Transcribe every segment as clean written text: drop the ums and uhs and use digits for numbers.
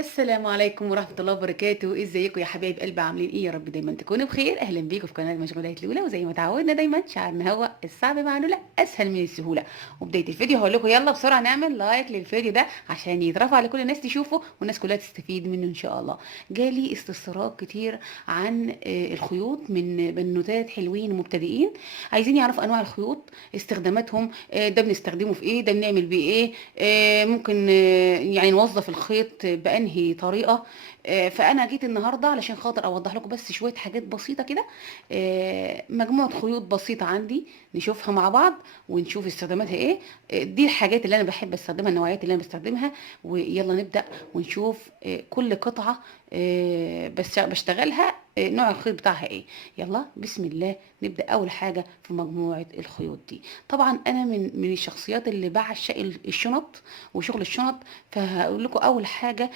السلام عليكم ورحمة الله وبركاته، ازيكم يا حبايب قلبي؟ عاملين ايه؟ يا رب دايما تكونوا بخير. اهلا بيكم في قناة مشغولات لولا، وزي ما تعودنا دايما شعارنا هو الصعب مع لولا اسهل من السهولة. وبداية الفيديو هقول لكم يلا بسرعة نعمل لايك للفيديو ده عشان يترفع لكل الناس تشوفه والناس كلها تستفيد منه ان شاء الله. جالي استفسارات كتير عن الخيوط من بنوتات حلوين مبتدئين، عايزين يعرفوا انواع الخيوط، استخداماتهم، ده بنستخدمه في ايه، ده بنعمل بيه ايه، ممكن يعني نوظف الخيط بأنهي طريقة. فأنا جيت النهاردة علشان خاطر أوضح لكم بس شوية حاجات بسيطة كده، مجموعة خيوط بسيطة عندي نشوفها مع بعض ونشوف استخداماتها ايه. دي الحاجات اللي أنا بحب استخدمها، النوعيات اللي أنا بستخدمها. ويلا نبدأ ونشوف كل قطعة بس بشتغلها نوع الخيط بتاعها ايه. يلا بسم الله نبدأ. أول حاجة في مجموعة الخيوط دي، طبعا أنا من الشخصيات اللي بعشق الشنط وشغل الشنط. فهقول لكم اول حاجه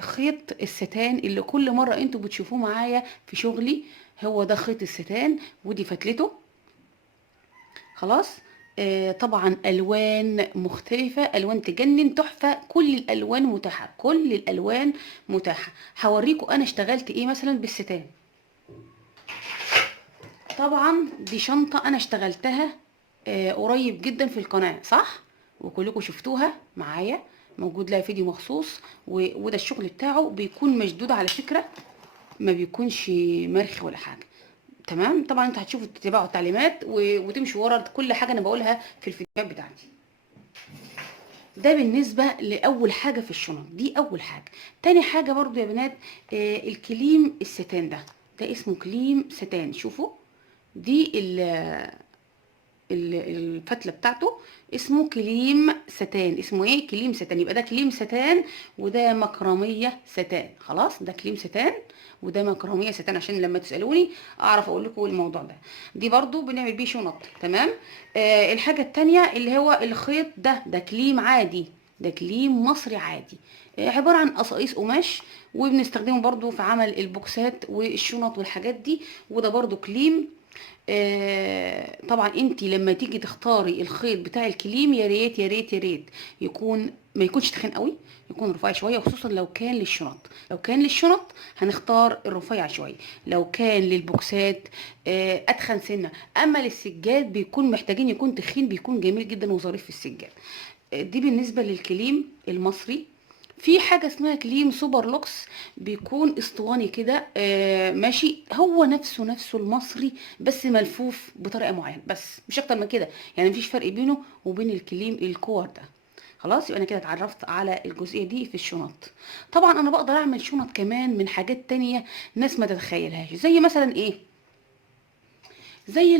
خيط الستان اللي كل مره انتوا بتشوفوه معايا في شغلي، هو ده خيط الستان ودي فتلته. خلاص. طبعا الوان مختلفه، الوان تجنن تحفه، كل الالوان متاحه، كل الالوان متاحه. هوريكم انا اشتغلت ايه مثلا بالستان. طبعا دي شنطه انا اشتغلتها قريب جدا في القناه، صح؟ وكلكم شفتوها معايا، موجود لها فيديو مخصوص. وده الشغل بتاعه بيكون مشدود على فكرة، ما بيكونش مرخي ولا حاجة. تمام. طبعا انتوا هتشوفوا تتبعوا التعليمات وتمشوا ورا كل حاجة انا بقولها في الفيديوهات بتاعتي. ده بالنسبة لأول حاجة في الشنط، دي أول حاجة. تاني حاجة برضو يا بنات، الكليم الستان ده اسمه كليم ستان. شوفوا دي الفتله بتاعته، اسمه كليم ستان. اسمه ايه؟ كليم ستان. يبقى ده كليم ستان وده مكرميه ستان. خلاص، ده كليم ستان وده مكرميه ستان عشان لما تسالوني اعرف اقول لكم الموضوع ده. دي برضو بنعمل بيه شنط. تمام. الحاجه التانيه اللي هو الخيط ده كليم عادي، ده كليم مصري عادي، عباره عن قصاقيس قماش، وبنستخدمه برضو في عمل البوكسات والشنط والحاجات دي. وده برضو كليم. طبعا انت لما تيجي تختاري الخيط بتاع الكليم يا ريت يا ريت يا ريت يكون ما يكونش تخين قوي، يكون رفيع شويه، خصوصا لو كان للشنط. لو كان للشنط هنختار الرفيع شويه، لو كان للبوكسات اتخن سنه. اما للسجاد بيكون محتاجين يكون تخين، بيكون جميل جدا وظريف في السجاد. دي بالنسبه للكليم المصري. في حاجة اسمها كليم سوبر لوكس، بيكون اسطواني كده ماشي، هو نفسه المصري بس ملفوف بطريقة معينة، بس مش اكتر من كده. يعني مفيش فرق بينه وبين الكليم الكور ده. خلاص، يبقى انا كده اتعرفت على الجزئية دي في الشنط. طبعا انا بقدر اعمل شنط كمان من حاجات تانية ناس ما تتخيلهاش، زي مثلا ايه؟ زي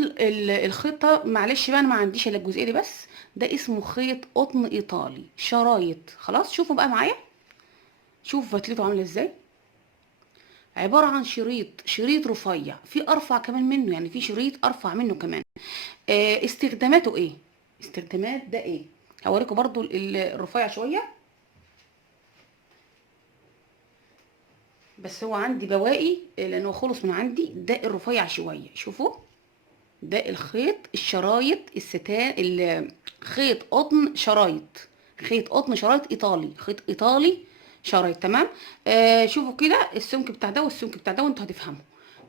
الخيطة. معلش بقى انا ما عنديش الا الجزئية دي بس. ده اسمه خيط قطن ايطالي شرايط. خلاص، شوفوا بقى معايا، شوف فتلته عامله ازاي. عباره عن شريط رفيع، في ارفع كمان منه، يعني في شريط ارفع منه كمان. استخداماته ايه؟ استخدامات ده ايه؟ هوريكم برضو الرفيع شويه، بس هو عندي بواقي لانه خلص من عندي. ده الرفيع شويه، شوفوا. ده الخيط الشرايط الستان، خيط قطن شرايط، خيط قطن شرايط ايطالي، خيط ايطالي شرايط. تمام. شوفوا كده السمك بتاع ده والسمك بتاع ده وانتوا هتفهموا.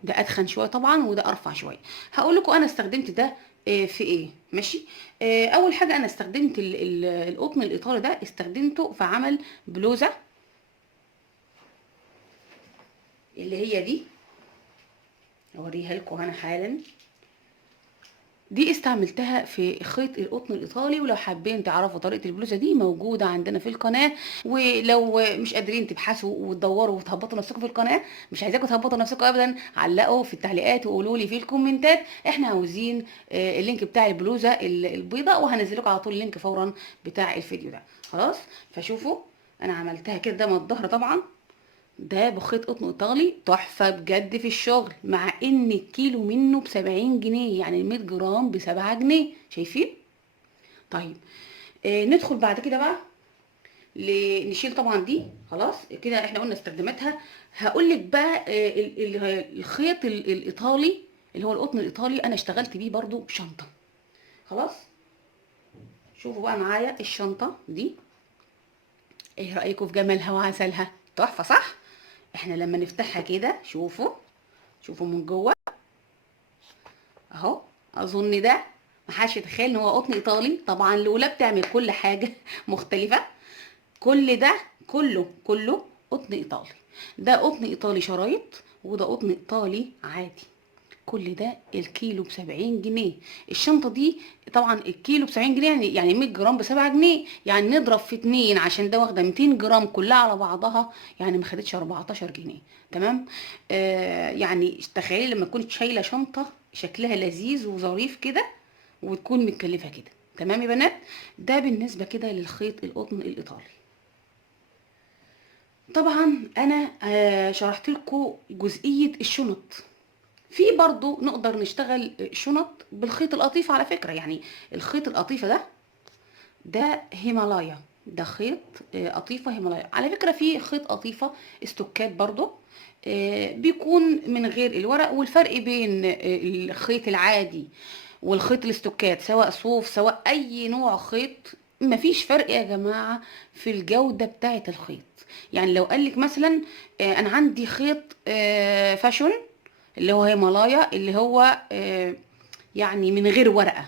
ده اتخن شويه طبعا وده ارفع شويه. هقول لكم انا استخدمت ده في ايه. ماشي. اول حاجه انا استخدمت القطن الايطالي ده، استخدمته في عمل بلوزه اللي هي دي. اوريها لكم انا حالا. دي استعملتها في خيط القطن الايطالي، ولو حابين تعرفوا طريقه البلوزه دي موجوده عندنا في القناه. ولو مش قادرين تبحثوا وتدوروا وتهبطوا نفسكم في القناه، مش عايزاكم تهبطوا نفسكم ابدا، علقوا في التعليقات وقولوا لي في الكومنتات احنا عاوزين اللينك بتاع البلوزه البيضاء، وهنزل لكم على طول اللينك فورا بتاع الفيديو ده. خلاص. فشوفوا انا عملتها كده، ده من الظهر طبعا. ده بخيط قطن ايطالي تحفه بجد في الشغل، مع ان الكيلو منه ب70 جنيه، يعني 100 جرام ب7 جنيه. شايفين؟ طيب. ندخل بعد كده بقى نشيل طبعا دي. خلاص كده احنا قلنا استخداماتها. هقول لك بقى الخيط الايطالي اللي هو القطن الايطالي انا اشتغلت بيه برضو شنطه. خلاص. شوفوا بقى معايا الشنطه دي، ايه رايكم في جمالها وعسلها؟ تحفه صح؟ احنا لما نفتحها كده شوفوا من جوه اهو. اظن ده محدش يتخيل ان هو قطن ايطالي. طبعا لولا بتعمل كل حاجه مختلفه. كل ده كله قطن ايطالي. ده قطن ايطالي شرايط، وده قطن ايطالي عادي. كل ده الكيلو ب70 جنيه. الشنطه دي طبعا الكيلو ب70 جنيه، يعني 100 جرام ب7 جنيه، يعني نضرب في 2 عشان ده واخده 200 جرام كلها على بعضها، يعني ما خدتش 14 جنيه. تمام. يعني تخيلي لما تكون شايله شنطه شكلها لذيذ وظريف كده وتكون متكلفه كده. تمام يا بنات. ده بالنسبه كده للخيط القطن الايطالي. طبعا انا شرحت لكم جزئيه الشنط. في برضو نقدر نشتغل شنط بالخيط القطيفة على فكرة. يعني الخيط القطيفة ده هيمالايا. ده خيط قطيفة هيمالايا على فكرة. في خيط قطيفة استوكات برضو بيكون من غير الورق. والفرق بين الخيط العادي والخيط الاستوكات، سواء صوف سواء اي نوع خيط، مفيش فرق يا جماعة في الجودة بتاعة الخيط. يعني لو قالك مثلا انا عندي خيط فاشون اللي هو هيمالايا، اللي هو يعني من غير ورقة.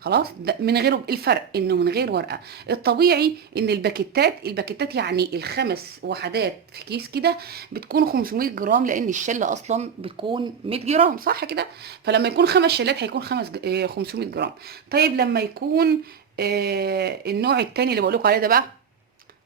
خلاص، ده من غير. الفرق انه من غير ورقه. الطبيعي ان الباكيتات يعني الخمس وحدات في كيس كده بتكون 500 جرام، لان الشله اصلا بتكون 100 جرام صح كده. فلما يكون 5 شلات هيكون 500 جرام. طيب لما يكون النوع التاني اللي بقول لكم عليه ده بقى،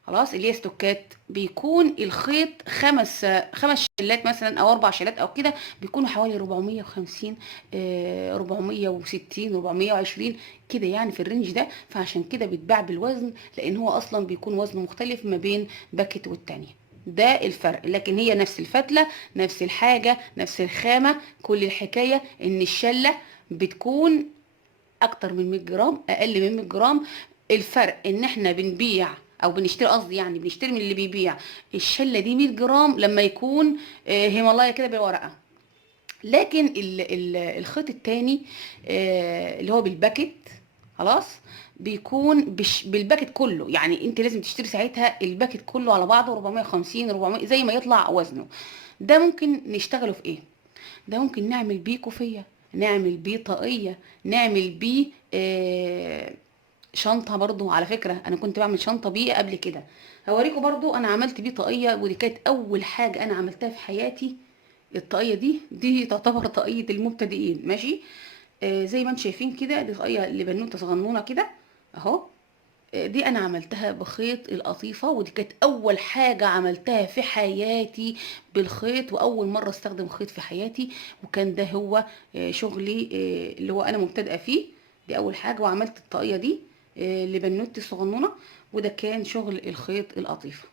خلاص، اللي هي استوكات، بيكون الخيط 5 شلات مثلا او 4 شلات او كده، بيكونوا حوالي 450 460 420 كده، يعني في الرينج ده. فعشان كده بيتباع بالوزن، لان هو اصلا بيكون وزنه مختلف ما بين باكت والتانية. ده الفرق. لكن هي نفس الفتلة، نفس الحاجة، نفس الخامة. كل الحكاية ان الشلة بتكون اكتر من 100 جرام، اقل من 100 جرام. الفرق ان احنا بنبيع او بنشتري، قصدي يعني بنشتري من اللي بيبيع الشله دي 100 جرام لما يكون هيمالايا كده بالورقه. لكن ال الخيط التاني اللي هو بالباكت، خلاص، بيكون بالباكت كله. يعني انت لازم تشتري ساعتها الباكت كله على بعضه 450 400 زي ما يطلع وزنه. ده ممكن نشتغله في ايه؟ ده ممكن نعمل بيه كوفية، نعمل بيه طاقية، نعمل بيه شنطة. برضو على فكرة انا كنت بعمل شنطة بيه قبل كده، هوريكم. برضو انا عملت بيه طاقية، ودي كانت اول حاجة انا عملتها في حياتي. الطاقية دي تعتبر طاقية المبتدئين، ماشي. زي ما انتم شايفين كده، دي طاقية لبنوتة صغنونة كده اهو. دي انا عملتها بخيط القطيفة، ودي كانت اول حاجة عملتها في حياتي بالخيط، واول مرة استخدم خيط في حياتي. وكان ده هو شغلي اللي هو انا مبتدئة فيه. دي اول حاجة، وعملت الطاقية دي لبنوتي الصغنونة. وده كان شغل الخيط القطيفة.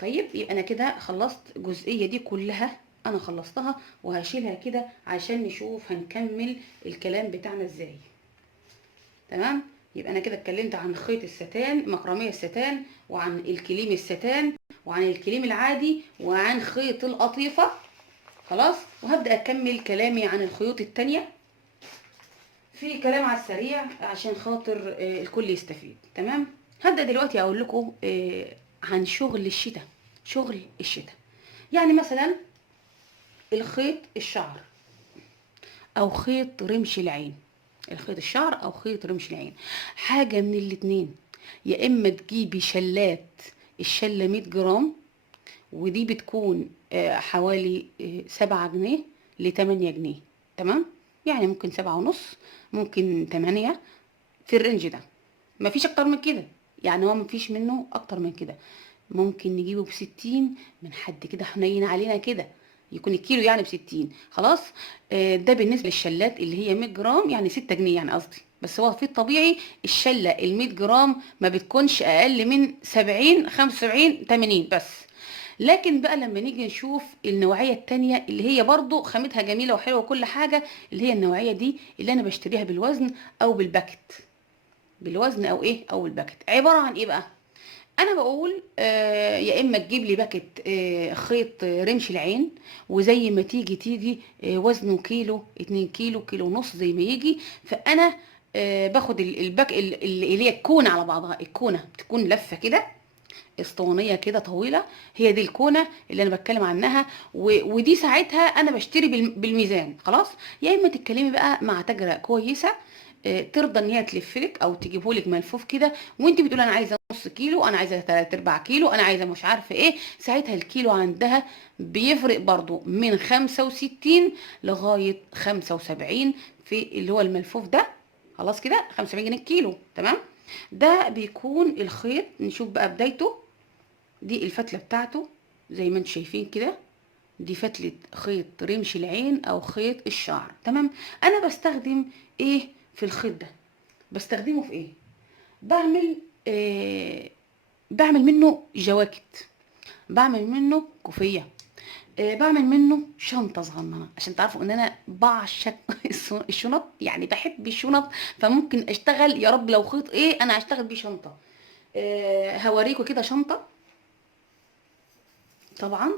طيب يبقى انا كده خلصت الجزئية دي كلها، انا خلصتها وهشيلها كده عشان نشوف هنكمل الكلام بتاعنا ازاي. تمام. يبقى انا كده اتكلمت عن خيط الستان، مكرمية الستان، وعن الكليم الستان، وعن الكليم العادي، وعن خيط القطيفة. خلاص. وهبدأ اكمل كلامي عن الخيوط التانية في كلام على السريع عشان خاطر الكل يستفيد. تمام. هبدأ دلوقتي اقول لكم عن شغل الشتاء. شغل الشتاء يعني مثلا الخيط الشعر او خيط رمش العين. الخيط الشعر او خيط رمش العين، حاجه من الاتنين. يا اما تجيبي شلات، الشله 100 جرام، ودي بتكون حوالي 7 جنيه ل8 جنيه. تمام. يعني ممكن 7 ونص، ممكن 8، في الرينج ده. مفيش اكتر من كده، يعني هو مفيش منه اكتر من كده. ممكن نجيبه ب60 من حد كده حنين علينا كده، يكون الكيلو يعني ب60. خلاص. ده بالنسبه للشلات اللي هي 100 جرام، يعني 6 جنيه يعني قصدي. بس هو في الطبيعي الشله ال 100 جرام ما بتكونش اقل من 70 75 80 بس. لكن بقى لما نيجي نشوف النوعيه التانية اللي هي برضو خامتها جميله وحلوه وكل حاجه، اللي هي النوعيه دي اللي انا بشتريها بالوزن او بالباكت. بالوزن او ايه او بالباكت. عباره عن ايه بقى؟ انا بقول يا اما تجيب لي باكت خيط رمش العين، وزي ما تيجي وزنه كيلو 2 كيلو كيلو ونص زي ما يجي. فانا باخد الباك اللي هي الكونه على بعضها. الكونه بتكون لفه كده، اسطوانيه كده طويله، هي دي الكونه اللي انا بتكلم عنها. ودي ساعتها انا بشتري بالميزان خلاص. يا اما تتكلمي بقى مع تاجره كويسه ترضى ان هي تلفلك او تجيبهولك ملفوف كده، وانت بتقول انا عايزه نص كيلو، انا عايزه 3/4 كيلو، انا عايزه مش عارفه ايه. ساعتها الكيلو عندها بيفرق برضو من 65 لغايه 75 في اللي هو الملفوف ده. خلاص كده 75 جنيه الكيلو، تمام. ده بيكون الخيط، نشوف بقى بدايته. دي الفتله بتاعته زي ما انتم شايفين كده، دي فتلة خيط رمش العين او خيط الشعر، تمام. انا بستخدم ايه في الخيط ده؟ بستخدمه في ايه؟ بعمل بعمل منه جواكت، بعمل منه كوفية، بعمل منه شنطة صغننة، عشان تعرفوا ان انا بعشق الشنط، يعني بحب الشنط. فممكن اشتغل يا رب لو خيط ايه انا هشتغل بيه شنطة. هوريكم كده شنطة. طبعا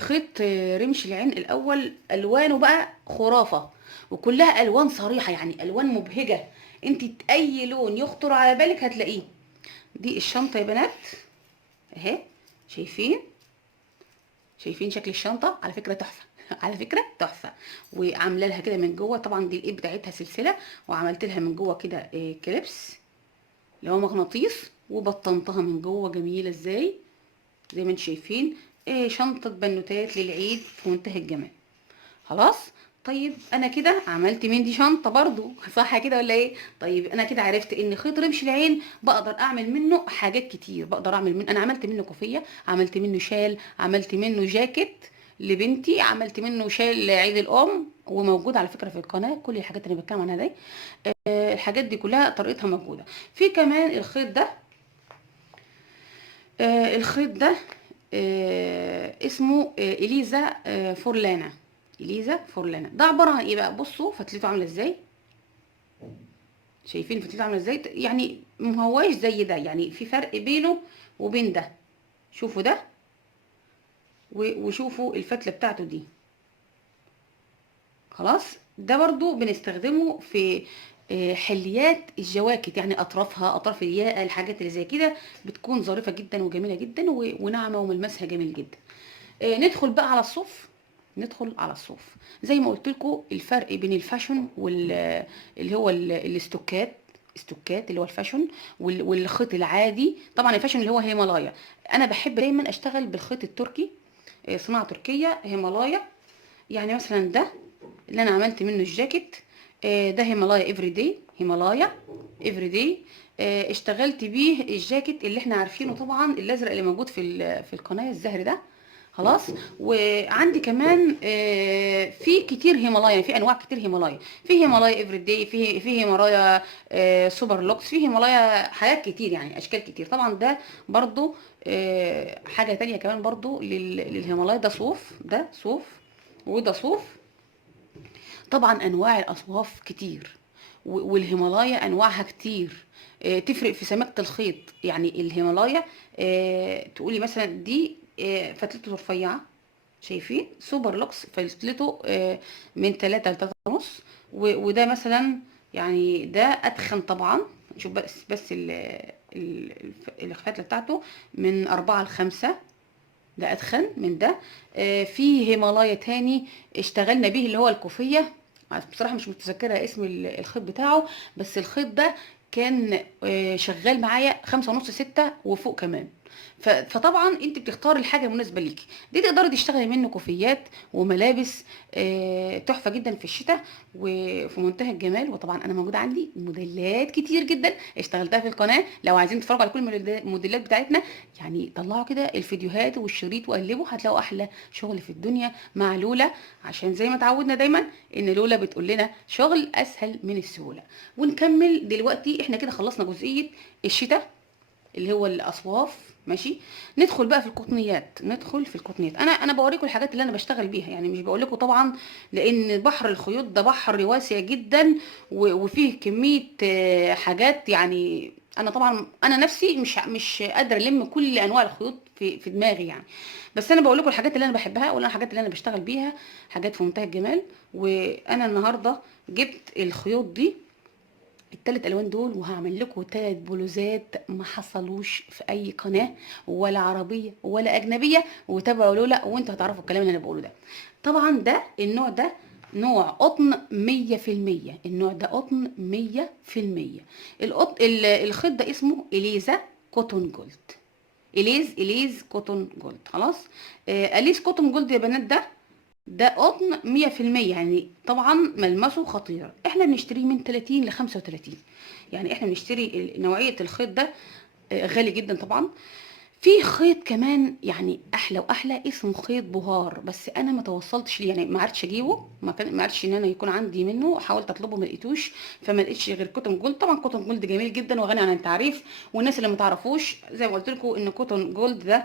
خيط رمش العين الاول الوانه بقى خرافه، وكلها الوان صريحه، يعني الوان مبهجه. انت اي لون يخطر على بالك هتلاقيه. دي الشنطه يا بنات اهي، شايفين؟ شايفين شكل الشنطه؟ على فكره تحفه على فكره تحفه. وعامله لها كده من جوه، طبعا دي الايد بتاعتها سلسله، وعملت لها من جوه كده كليبس اللي هو مغناطيس، وبطنتها من جوه جميله ازاي، زي ما انتم شايفين. شنطة بنوتات للعيد في منتهى الجمال. خلاص. طيب انا كده عملت من دي شنطة برضو صح كده ولا ايه؟ طيب انا كده عرفت ان خيط رمش العين بقدر اعمل منه حاجات كتير. بقدر اعمل من، انا عملت منه كوفية، عملت منه شال، عملت منه جاكيت لبنتي، عملت منه شال عيد الام، وموجود على فكرة في القناة كل الحاجات اللي بتكلم عنها دي. الحاجات دي كلها طريقتها موجودة. في كمان الخيط ده، الخيط ده اسمه اليزا فورلانا. اليزا فورلانا ده عباره عن ايه بقى؟ بصوا فتلته عامله ازاي، شايفين فتلته عامله ازاي؟ يعني ما هواش زي ده، يعني في فرق بينه وبين ده. شوفوا ده وشوفوا الفتله بتاعته دي. خلاص. ده برضو بنستخدمه في حليات الجواكت، يعني اطرافها، اطراف الياقه، الحاجات اللي زي كده بتكون ظريفه جدا وجميله جدا وناعمه وملمسها جميل جدا. ندخل بقى على الصوف. ندخل على الصوف. زي ما قلت لكم الفرق بين الفاشون اللي هو الاستوكات، استوكات اللي هو الفاشون والخيط العادي. طبعا الفاشون اللي هو هيمالايا. انا بحب دايما اشتغل بالخيط التركي، صناعه تركيه هيمالايا. يعني مثلا ده اللي انا عملت منه الجاكيت، ده هيمالايا افري داي، هيمالايا افري داي. اشتغلت بيه الجاكيت اللي احنا عارفينه طبعا، الازرق اللي موجود في القناه الزهري ده. خلاص. وعندي كمان في كتير هيمالايا، يعني في انواع كتير هيمالايا. في هيمالايا افري داي، في هيمالايا سوبر لوكس، في هيمالايا حاجات كتير، يعني اشكال كتير. طبعا ده برضو حاجه تانية كمان برضو للهيمالايا. ده صوف، ده صوف وده صوف. طبعا انواع الاصواف كتير، والهيمالايا انواعها كتير. تفرق في سماكه الخيط. يعني الهيمالايا تقولي مثلا دي فتلته رفيعه، شايفين؟ سوبر لوكس فتلته من 3 ل 3 ونص. وده مثلا يعني ده اتخن طبعا. شوف بس الفتله بتاعته من 4 ل 5، ده اتخن من ده. في هيمالايا تاني اشتغلنا بيه اللي هو الكوفيه. بصراحه مش متذكره اسم الخيط بتاعه، بس الخيط ده كان شغال معايا 5 ونص 6 وفوق كمان. فطبعا انت بتختار الحاجه المناسبه ليكي. دي تقدري تشتغلي منه كوفيات وملابس تحفه جدا في الشتاء وفي منتهى الجمال. وطبعا انا موجود عندي موديلات كتير جدا اشتغلتها في القناه. لو عايزين تتفرجوا على كل الموديلات بتاعتنا، يعني طلعوا كده الفيديوهات والشريط وقلبوا هتلاقوا احلى شغل في الدنيا مع لولا. عشان زي ما اتعودنا دايما ان لولا بتقول لنا شغل اسهل من السهوله. ونكمل دلوقتي. احنا كده خلصنا جزئيه الشتاء اللي هو الاصواف، ماشي. ندخل بقى في القطنيات. ندخل في القطنيات. انا بوريكم الحاجات اللي انا بشتغل بيها، يعني مش بقول لكم طبعا، لان بحر الخيوط ده بحر واسع جدا وفيه كميه حاجات. يعني انا طبعا انا نفسي مش قادره الم كل انواع الخيوط في دماغي يعني. بس انا بقول لكم الحاجات اللي انا بحبها الحاجات اللي انا بشتغل بيها، حاجات في منتهى الجمال. وانا النهارده جبت الخيوط دي التلات الوان دول، وهعمل لكم تلات بلوزات ما حصلوش في اي قناه ولا عربيه ولا اجنبيه، وتابعوا لولا وانتوا هتعرفوا الكلام اللي انا بقوله ده. طبعا ده النوع ده نوع قطن 100%، النوع ده قطن 100%. الخيط ده اسمه اليزا كوتون جولد. اليز كوتون جولد. خلاص. اليز كوتون جولد يا بنات، ده قطن 100%، يعني طبعا ملمسه خطير. احنا بنشتريه من 30 ل 35، يعني احنا بنشتري نوعية الخيط ده غالي جدا طبعا. في خيط كمان يعني احلى واحلى، اسمه خيط بهار، بس انا ما توصلتش ليه، يعني ما عرفتش اجيبه، ما عرفتش ان انا يكون عندي منه، حاولت اطلبه ما لقيتوش، فما لقيتش غير كوتون جولد. طبعا كوتون جولد جميل جدا وغني عن التعريف، والناس اللي ما تعرفوش زي ما قلت لكم ان كوتون جولد ده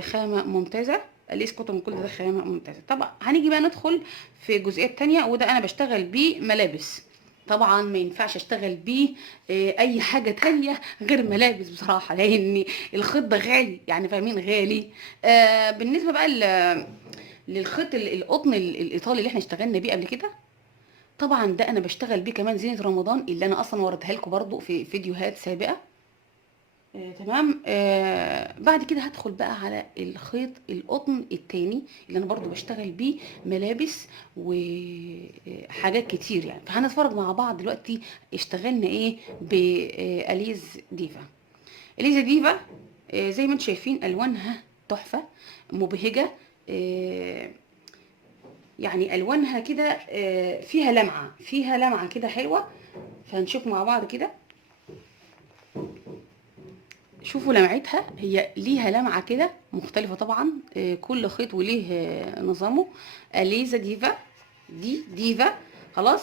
خامه ممتازه. اليس كوتون جولد ده خامه ممتازه. طبعا هنيجي بقى ندخل في جزئيات تانية، وده انا بشتغل بيه ملابس. طبعا ما ينفعش اشتغل بيه اي حاجه تانية غير ملابس بصراحه، لان الخيط ده غالي، يعني فاهمين غالي. بالنسبه بقى للخيط القطن الايطالي اللي احنا اشتغلنا بيه قبل كده، طبعا ده انا بشتغل بيه كمان زينة رمضان، اللي انا اصلا وردها لكم برضو في فيديوهات سابقه. تمام. بعد كده هدخل بقى على الخيط القطن التاني اللي انا برضو بشتغل بيه ملابس وحاجات كتير يعني. فهنتفرج مع بعض دلوقتي اشتغلنا ايه بأليز ديفا. اليزا ديفا زي ما انتم شايفين الوانها تحفه مبهجه. آه، يعني الوانها كده فيها لمعه، فيها لمعه كده حلوه. فهنشوف مع بعض كده. شوفوا لمعتها، هي ليها لمعه كده مختلفه طبعا. كل خيط وليه نظامه. اليزا ديفا، دي ديفا. خلاص.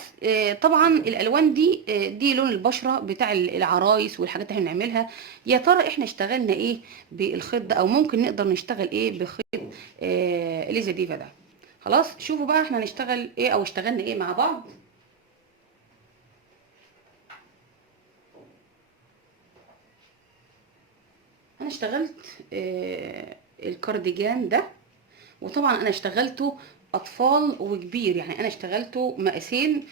طبعا الالوان دي دي لون البشره بتاع العرايس والحاجات اللي احنا بنعملها. يا ترى احنا اشتغلنا ايه بالخيط ده، او ممكن نقدر نشتغل ايه بخيط اليزا ديفا ده. خلاص. شوفوا بقى احنا هنشتغل ايه او اشتغلنا ايه مع بعض. انا اشتغلت الكارديجان ده، وطبعا انا اشتغلته اطفال وكبير، يعني انا اشتغلته مقاسين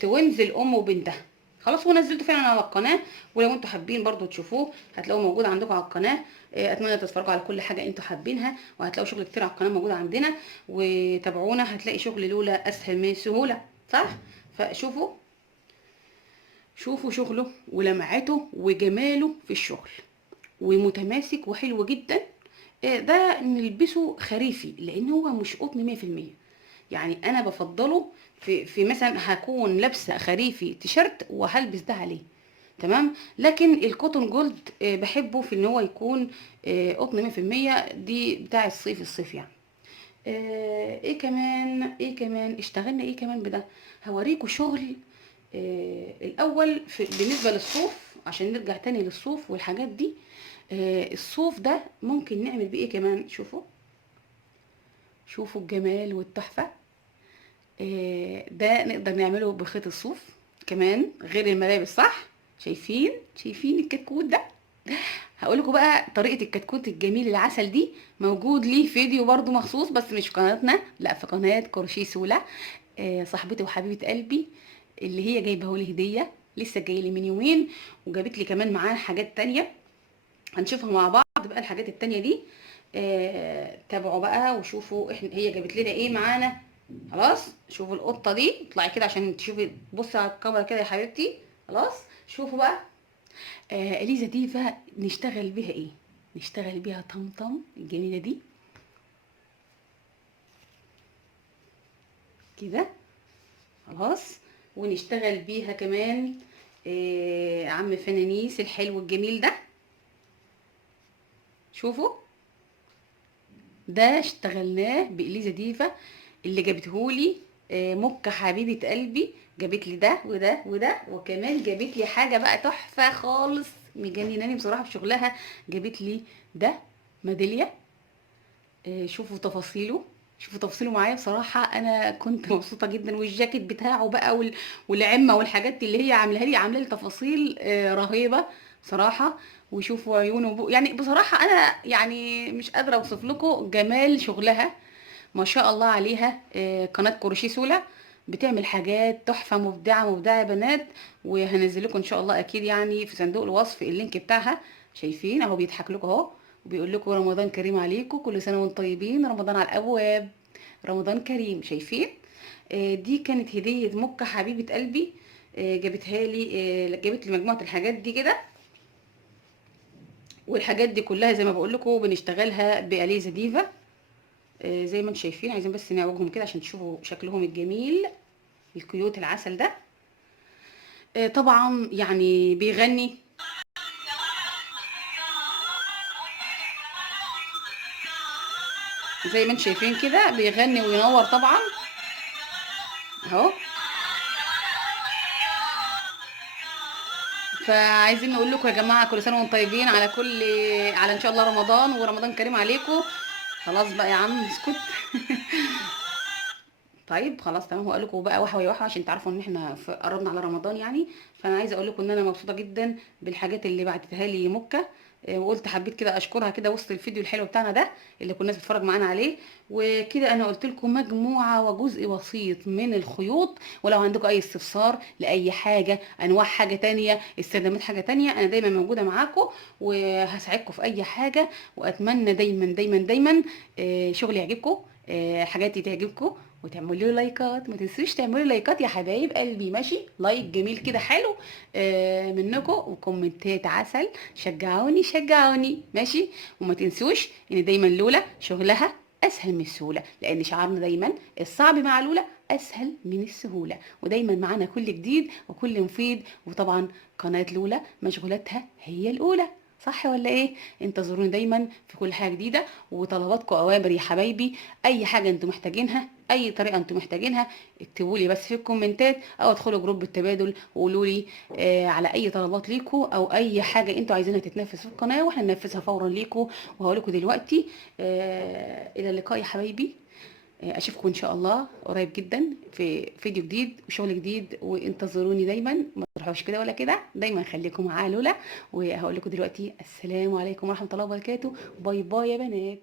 توينز الام وبنتها. خلاص. ونزلته فعلا على القناه، ولو انتوا حابين برضو تشوفوه هتلاقوه موجود عندكم على القناه. اتمنى تتفرجوا على كل حاجه انتوا حابينها، وهتلاقوا شغل كتير على القناه موجود عندنا. وتابعونا هتلاقي شغل لولا اسهل من سهوله، صح؟ فشوفوا، شوفوا شغله ولمعته وجماله في الشغل، ومتماسك وحلو جدا. ده نلبسه خريفي لان هو مش قطن 100%. يعني انا بفضله في مثلا هكون لابسه خريفي تيشرت وهلبس ده عليه. تمام. لكن الكوتون جولد بحبه في ان هو يكون قطن 100%، دي بتاع الصيف، الصيف يعني. ايه كمان، ايه كمان اشتغلنا ايه كمان بده. هوريكم شغل الاول بالنسبه للصوف، عشان نرجع تاني للصوف والحاجات دي. الصوف ده ممكن نعمل بيه ايه كمان. شوفوا، شوفوا الجمال والتحفه. ده نقدر نعمله بخيط الصوف كمان غير الملابس، صح؟ شايفين، شايفين الكتكوت ده. هقول لكم بقى طريقه الكتكوت الجميل العسل دي، موجود ليه فيديو برضو مخصوص، بس مش في قناتنا، لا في قناه كروشيه سولا. صاحبتي وحبيبه قلبي اللي هي جايبه لي هديه، لسه جايه لي من يومين، وجابت لي كمان معاها حاجات تانية هنشوفها مع بعض بقى. الحاجات التانية دي تابعوا بقى وشوفوا احنا هي جابت لنا ايه معانا. خلاص. شوفوا القطه دي، اطلعي كده عشان تشوفي، بصي على الكاميرا كده يا حبيبتي. خلاص. شوفوا بقى اليزا دي بقى نشتغل بيها ايه. نشتغل بيها طمطم الجميله دي كده. خلاص. ونشتغل بيها كمان عم فنانيس الحلو الجميل ده. شوفوا ده اشتغلناه بإليزا ديفا اللي جابتهولي مكة حبيبة قلبي. جابت لي ده وده وده، وكمان جابت لي حاجة بقى تحفة خالص مجنناني بصراحة في شغلها. جابت لي ده ميدالية. شوفوا تفاصيله، شوفوا تفاصيله معايا. بصراحة أنا كنت مبسوطة جدا، والجاكيت بتاعه بقى والعمة والحاجات اللي هي عاملاها لي، عاملة لي تفاصيل رهيبة بصراحة. وشوفوا عيونه يعني بصراحة أنا يعني مش قادرة أوصف لكم جمال شغلها. ما شاء الله عليها. قناة كروشيه سولا بتعمل حاجات تحفه، مبدعه مبدعه يا بنات. وهنزل لكم ان شاء الله اكيد يعني في صندوق الوصف اللينك بتاعها. شايفين اهو بيضحك لكم اهو، وبيقول لكم رمضان كريم عليكم، كل سنه وانتم طيبين، رمضان على الابواب، رمضان كريم. شايفين؟ دي كانت هديه مكه حبيبه قلبي، جابتها لي، جابت لي مجموعه الحاجات دي كده. والحاجات دي كلها زي ما بقول لكم بنشتغلها باليزا ديفا. زي ما انتم شايفين، عايزين بس نعوجهم كده عشان تشوفوا شكلهم الجميل، الكيوت العسل ده. طبعا يعني بيغني زي ما انتم شايفين كده، بيغني وينور طبعا اهو. فعايزين نقول لكم يا جماعه كل سنه وانتم طيبين، على كل، على ان شاء الله رمضان، ورمضان كريم عليكم. خلاص بقى يا عم اسكت. طيب خلاص تمام، هقول لكم بقى واحده واحده عشان تعرفوا ان احنا قربنا على رمضان يعني. فانا عايزه اقول لكم ان انا مبسوطه جدا بالحاجات اللي بعتتها لي مكه. وقلت حبيت كده اشكرها كده وسط الفيديو الحلو بتاعنا ده اللي كنا بنتفرج معانا عليه. وكده انا قلت لكم مجموعه وجزء بسيط من الخيوط، ولو عندكم اي استفسار لاي حاجه، انواع حاجه تانية، استخدامات حاجه تانية، انا دايما موجوده معاكم وهساعدكم في اي حاجه. واتمنى دايما دايما دايما شغلي يعجبكم، حاجاتي تعجبكم، وتعملوا لي لايكات. ما تنسوش تعملوا لايكات يا حبايب قلبي، ماشي؟ لايك جميل كده حلو منكم، وكومنتات عسل، شجعوني شجعوني، ماشي؟ وما تنسوش ان دايما لولا شغلها اسهل من السهوله، لان شعارنا دايما الصعب مع لولا اسهل من السهوله. ودايما معانا كل جديد وكل مفيد. وطبعا قناه لولا مشغولاتها هي الاولى، صح ولا ايه؟ انتظروني دايما في كل حاجه جديده، وطلباتكم اوامر يا حبايبي. اي حاجه انتم محتاجينها، اي طريقه انتم محتاجينها، اكتبوا لي بس في الكومنتات، او ادخلوا جروب التبادل وقولوا لي على اي طلبات ليكم، او اي حاجه انتوا عايزينها تتنفذ في القناه، واحنا ننفذها فورا ليكم. وهقول لكم دلوقتي الى اللقاء يا حبايبي. اشوفكم ان شاء الله قريب جدا في فيديو جديد وشغل جديد. وانتظروني دايما، ما تروحوش كده ولا كده، دايما خليكم معايا لولا. وهقول لكم دلوقتي السلام عليكم ورحمه الله وبركاته. باي باي يا بنات.